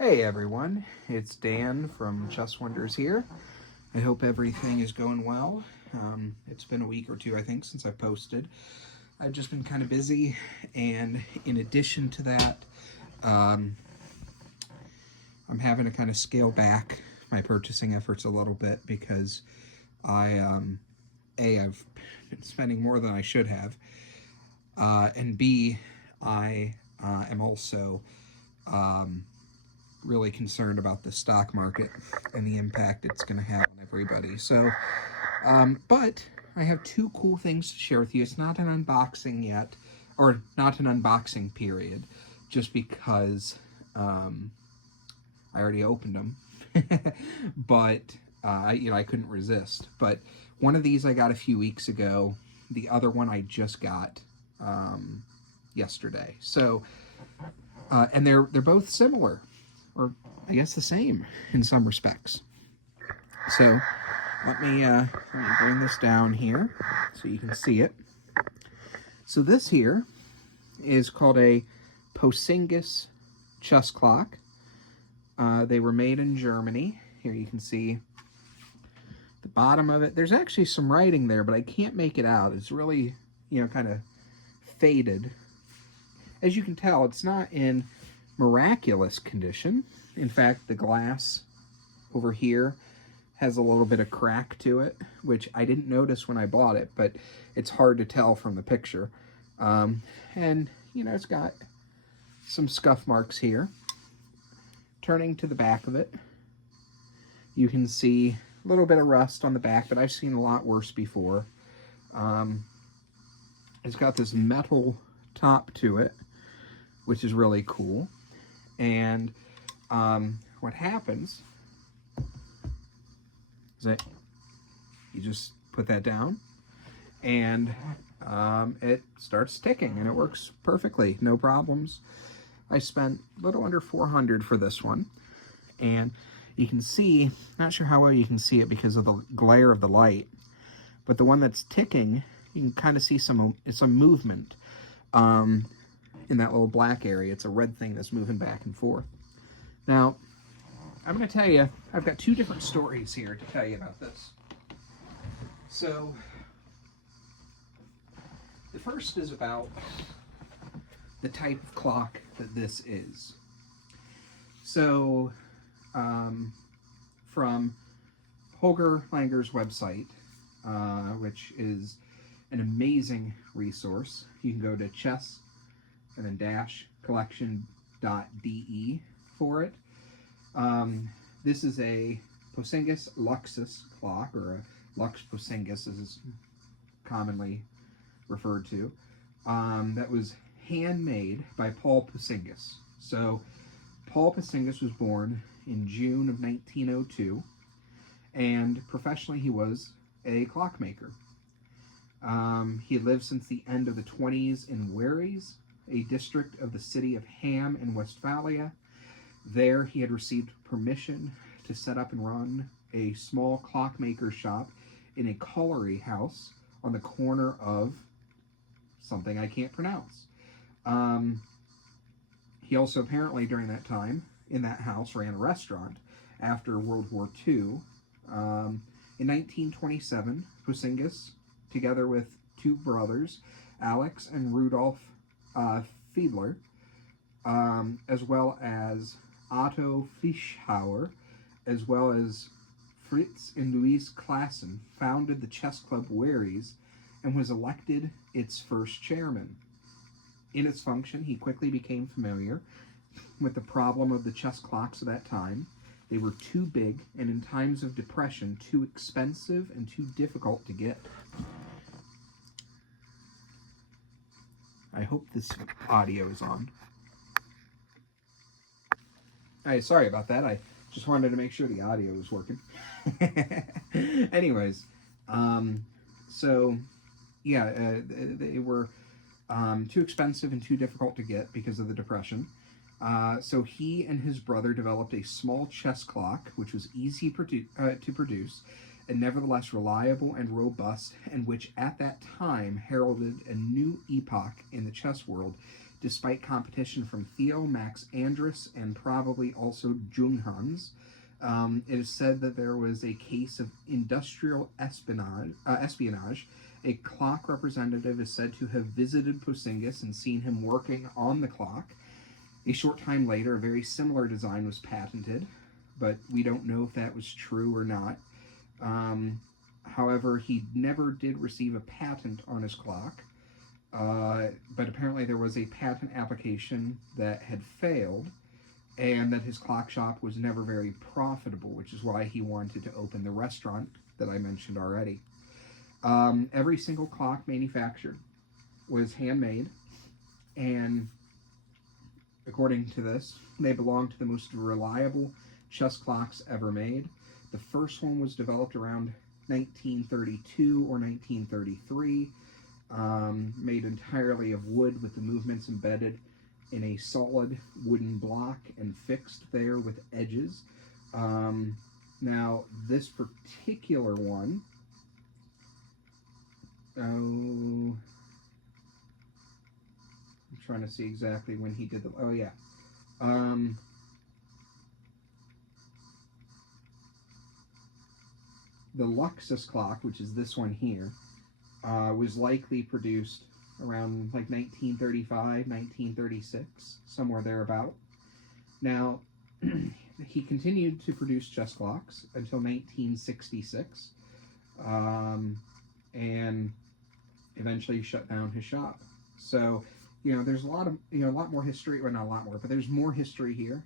Hey everyone, it's Dan from Chess Wonders here. I hope everything is going well. It's been a week or two, I think, since I've posted. I've just been kind of busy, and in addition to that, I'm having to kind of scale back my purchasing efforts a little bit because I've been spending more than I should have, and B, I am also really concerned about the stock market and the impact it's going to have on everybody. So, but I have two cool things to share with you. It's not an unboxing yet, or not an unboxing period, just because I already opened them. But I couldn't resist. But one of these I got a few weeks ago. The other one I just got yesterday. So, and they're both similar, or I guess the same in some respects. So let me bring this down here so you can see it. So this here is called a Posingis chess clock. They were made in Germany. Here you can see the bottom of it. There's actually some writing there, but I can't make it out. It's really, kind of faded. As you can tell, it's not in miraculous condition. In fact, the glass over here has a little bit of crack to it, which I didn't notice when I bought it, but it's hard to tell from the picture. And, it's got some scuff marks here. Turning to the back of it, you can see a little bit of rust on the back, but I've seen a lot worse before. It's got this metal top to it, which is really cool. And what happens is that you just put that down, and it starts ticking, and it works perfectly, no problems. I spent a little under $400 for this one, and you can see, not sure how well you can see it because of the glare of the light, but the one that's ticking, you can kind of see some movement in that little black area. It's a red thing that's moving back and forth. Now, I'm going to tell you, I've got two different stories here to tell you about this. So, the first is about the type of clock that this is. So, from Holger Langer's website, which is an amazing resource, you can go to chess and then -collection.de for it. This is a Posingis Luxus clock, or a Lux Posingis as it's commonly referred to, that was handmade by Paul Posingis. So Paul Posingis was born in June of 1902, and professionally he was a clockmaker. He had lived since the end of the 20s in Wieres, a district of the city of Hamm in Westphalia. There he had received permission to set up and run a small clockmaker shop in a colliery house on the corner of something I can't pronounce. He also apparently during that time in that house ran a restaurant after World War II. In 1927, Posingis, together with two brothers, Alex and Rudolf Fiedler, as well as Otto Fischauer, as well as Fritz and Louise Klassen, founded the chess club Wieres and was elected its first chairman. In its function, he quickly became familiar with the problem of the chess clocks of that time. They were too big, and in times of depression, too expensive and too difficult to get. I hope this audio is on. Sorry about that. I just wanted to make sure the audio was working. Anyways, they were too expensive and too difficult to get because of the Depression. So he and his brother developed a small chess clock, which was easy to produce, and nevertheless reliable and robust, and which at that time heralded a new epoch in the chess world despite competition from Theo, Max Andrus, and probably also Junghans. It is said that there was a case of industrial espionage. A clock representative is said to have visited Posingis and seen him working on the clock. A short time later, a very similar design was patented, but we don't know if that was true or not. However, he never did receive a patent on his clock, but apparently there was a patent application that had failed, and that his clock shop was never very profitable, which is why he wanted to open the restaurant that I mentioned already. Every single clock manufactured was handmade, and according to this, they belong to the most reliable chess clocks ever made. The first one was developed around 1932 or 1933, made entirely of wood with the movements embedded in a solid wooden block and fixed there with edges. Now, this particular one, I'm trying to see exactly when he did the, oh yeah. The Luxus clock, which is this one here, was likely produced around like 1935, 1936, somewhere thereabout. Now, he continued to produce chess clocks until 1966, and eventually shut down his shop. So, you know, there's a lot more history, well, not a lot more, but there's more history here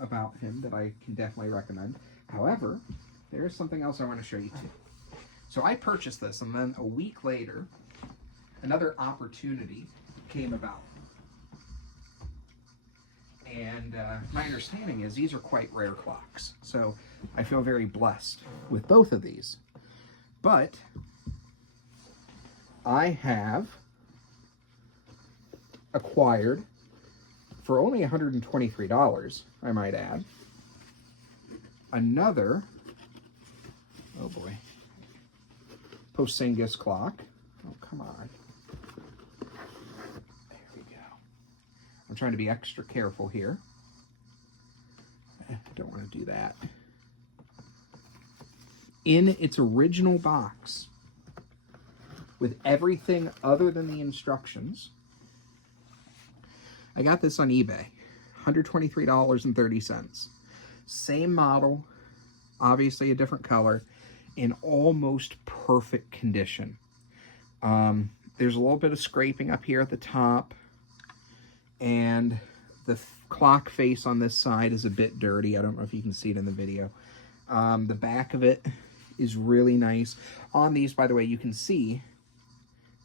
about him that I can definitely recommend. However, there is something else I want to show you too. So I purchased this, and then a week later, another opportunity came about. And my understanding is these are quite rare clocks. So I feel very blessed with both of these. But I have acquired, for only $123, I might add, another, oh boy, Posingis clock. Oh, come on. There we go. I'm trying to be extra careful here. I don't want to do that. In its original box, with everything other than the instructions, I got this on eBay. $123.30. Same model, obviously a different color, in almost perfect condition. There's a little bit of scraping up here at the top, and the clock face on this side is a bit dirty. I don't know if you can see it in the video. The back of it is really nice. On these, by the way, you can see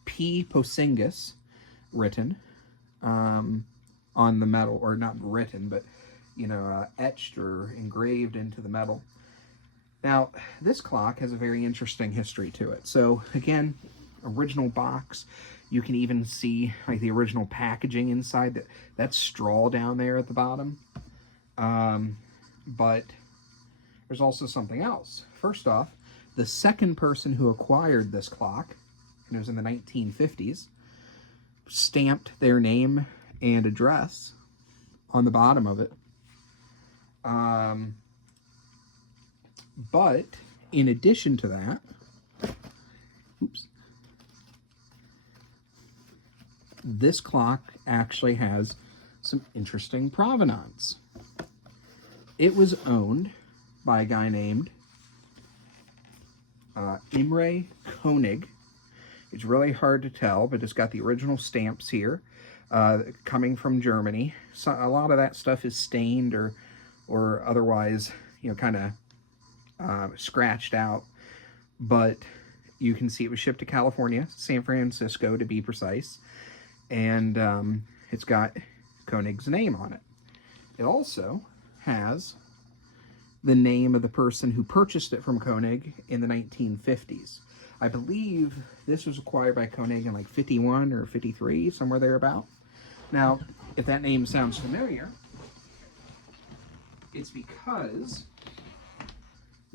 P. Posingis written on the metal, or not written, but, you know, etched or engraved into the metal. Now, this clock has a very interesting history to it. So, again, original box. You can even see, like, the original packaging inside. That's straw down there at the bottom. But there's also something else. First off, the second person who acquired this clock, and it was in the 1950s, stamped their name and address on the bottom of it. But in addition to that, oops, this clock actually has some interesting provenance. It was owned by a guy named Imre Koenig. It's really hard to tell, but it's got the original stamps here, coming from Germany. So a lot of that stuff is stained or otherwise, you know, kind of scratched out, but you can see it was shipped to California, San Francisco to be precise, and it's got Koenig's name on it. It also has the name of the person who purchased it from Koenig in the 1950s. I believe this was acquired by Koenig in like 51 or 53, somewhere thereabout. Now, if that name sounds familiar, it's because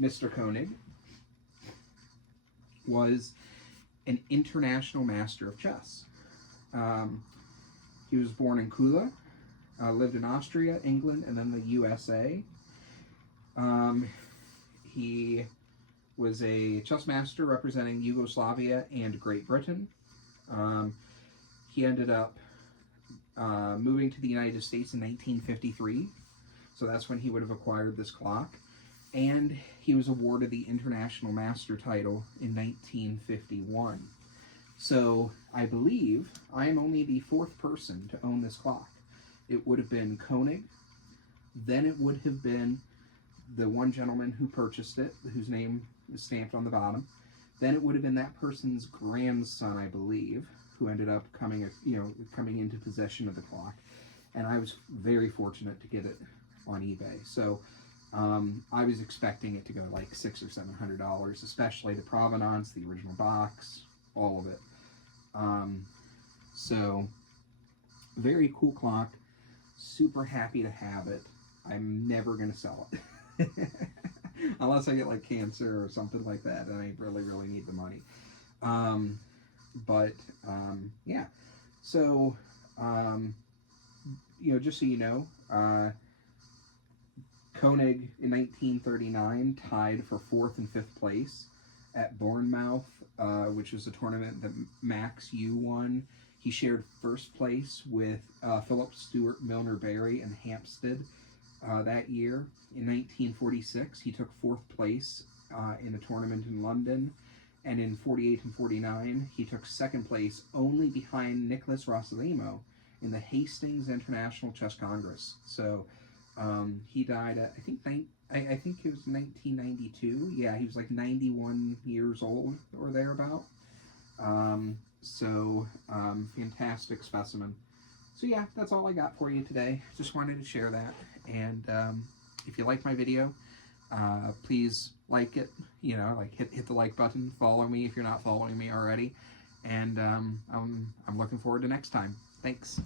Mr. Koenig was an international master of chess. He was born in Kula, lived in Austria, England, and then the USA. He was a chess master representing Yugoslavia and Great Britain. He ended up moving to the United States in 1953, so that's when he would have acquired this clock. And he was awarded the International Master title in 1951. So I believe I am only the fourth person to own this clock. It would have been Koenig, then it would have been the one gentleman who purchased it, whose name is stamped on the bottom. Then it would have been that person's grandson, I believe, who ended up coming into possession of the clock. And I was very fortunate to get it on eBay. So I was expecting it to go like $600 or $700, especially the provenance, the original box, all of it. So very cool clock. Super happy to have it. I'm never gonna sell it unless I get like cancer or something like that, and I really need the money. Yeah. So just so you know, Koenig in 1939 tied for 4th and 5th place at Bournemouth, which was a tournament that Max Yu won. He shared 1st place with Philip Stewart Milner Barry and Hampstead that year. In 1946, he took 4th place in a tournament in London. And in 48 and 49, he took 2nd place, only behind Nicholas Rossalimo in the Hastings International Chess Congress. So he died at, I think it was 1992. Yeah, he was like 91 years old or thereabout. Fantastic specimen. So yeah, that's all I got for you today. Just wanted to share that. And if you like my video, please like it. Hit the like button. Follow me if you're not following me already. And I'm looking forward to next time. Thanks.